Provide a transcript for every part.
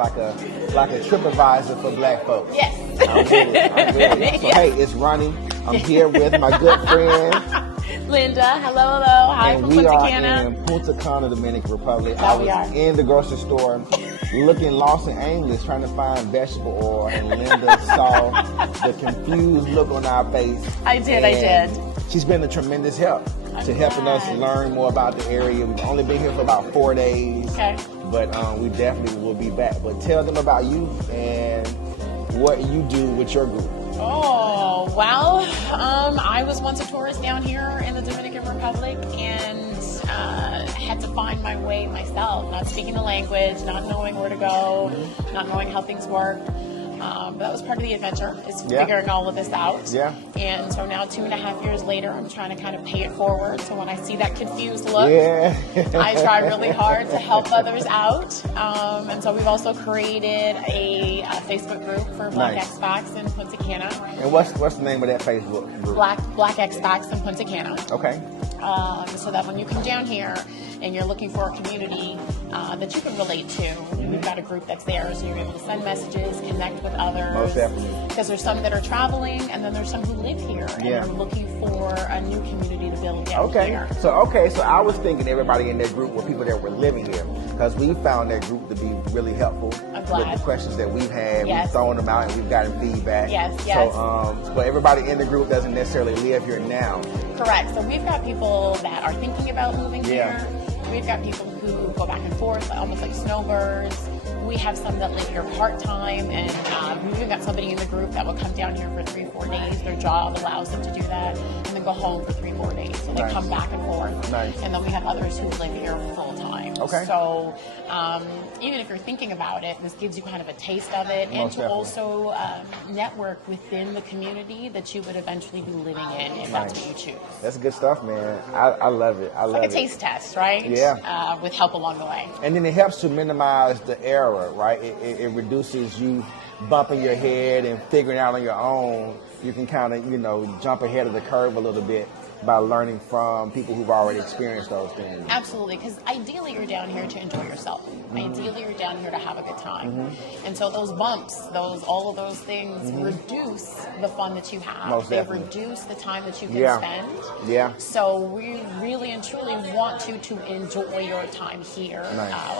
like a trip advisor for black folks. Yes. I'm with it. I'm with it. So hey, it's Ronnie. I'm here with my good friend Linda. Hello, hello. Hi and from we Punta are Cana. in Punta Cana, Dominican Republic. That I we was are. in the grocery store looking lost and aimless trying to find vegetable oil, and Linda saw the confused look on our face. I did. She's been a tremendous help to helping us learn more about the area. We've only been here for about 4 days. Okay. But we definitely will be back. But tell them about you and what you do with your group. Oh, well, I was once a tourist down here in the Dominican Republic and had to find my way myself, not speaking the language, not knowing where to go, not knowing how things work. But that was part of the adventure, is figuring all of this out. Yeah. And so now 2.5 years later, I'm trying to kind of pay it forward. So when I see that confused look, I try really hard to help others out. And so we've also created a Facebook group for Black Expats in Punta Cana. And what's the name of that Facebook group? Black Expats in Punta Cana. Okay. So that when you come down here and you're looking for a community that you can relate to, we've got a group that's there, so you're able to send messages, connect with others. Most definitely. Because there's some that are traveling, and then there's some who live here and are looking for a new community to build down here. So I was thinking everybody in that group were people that were living here, because we found that group to be really helpful with the questions that we've had. We've thrown them out and we've gotten feedback. Yes. So, but everybody in the group doesn't necessarily live here now. Correct. So we've got people that are thinking about moving here. We've got people who go back and forth, almost like snowbirds. We have some that live here part-time, and we've even got somebody in the group that will come down here for 3-4 days. Their job allows them to do that, and then go home for 3-4 days. So they come back and forth. And then we have others who live here full-time. So even if you're thinking about it, this gives you kind of a taste of it, and to also network within the community that you would eventually be living in if that's what you choose. That's good stuff, man. I love it. I love it. Like a taste test, right? Yeah. With help along the way. And then it helps to minimize the error, right? It reduces you bumping your head and figuring out on your own. You can kind of, jump ahead of the curve a little bit by learning from people who've already experienced those things. Absolutely, because ideally you're down here to enjoy yourself. Ideally you're down here to have a good time. And so those bumps, all of those things reduce the fun that you have. Most they definitely. reduce the time that you can spend. So we really and truly want you to enjoy your time here.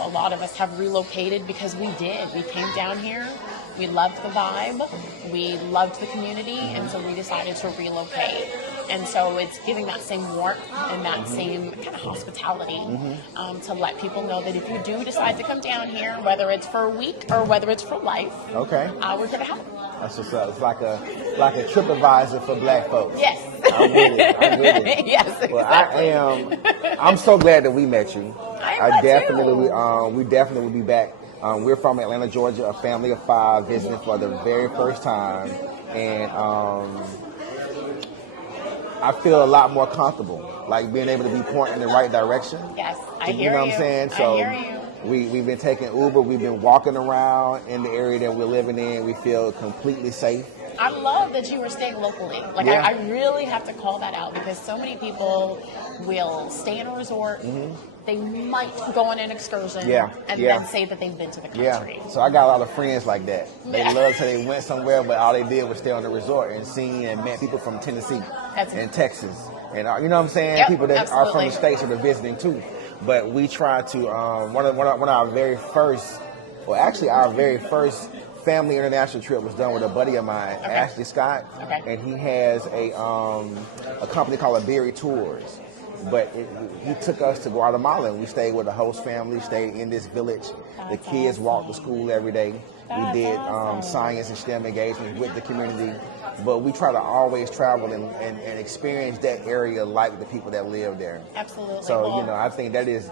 A lot of us have relocated because we did. We came down here. We loved the vibe, we loved the community, and so we decided to relocate. And so it's giving that same warmth and that same kind of hospitality to let people know that if you do decide to come down here, whether it's for a week or whether it's for life, we're here to help. That's what's up. It's like a trip advisor for black folks. Yes. I'm with it. Yes, exactly. Well, I'm so glad that we met you. I definitely, we definitely will be back. We're from Atlanta, Georgia, a family of 5 visiting for the very first time, and I feel a lot more comfortable, like being able to be pointing in the right direction. Yes, I hear you. You know what I'm saying? So I hear you. We've been taking Uber. We've been walking around in the area that we're living in. We feel completely safe. I love that you were staying locally. I really have to call that out, because so many people will stay in a resort. They might go on an excursion and then say that they've been to the country. So I got a lot of friends like that. They love to say they went somewhere, but all they did was stay on the resort and seen and met people from Tennessee and Texas. And you know what I'm saying? People that are from the States that are visiting too. But we try to, one of our very first family international trip was done with a buddy of mine, Ashley Scott. And he has a company called Berry Tours. But he took us to Guatemala, and we stayed with a host family, stayed in this village. The kids walked to school every day. We did science and STEM engagements with the community. But we try to always travel and experience that area like the people that live there. Absolutely. So, I think that is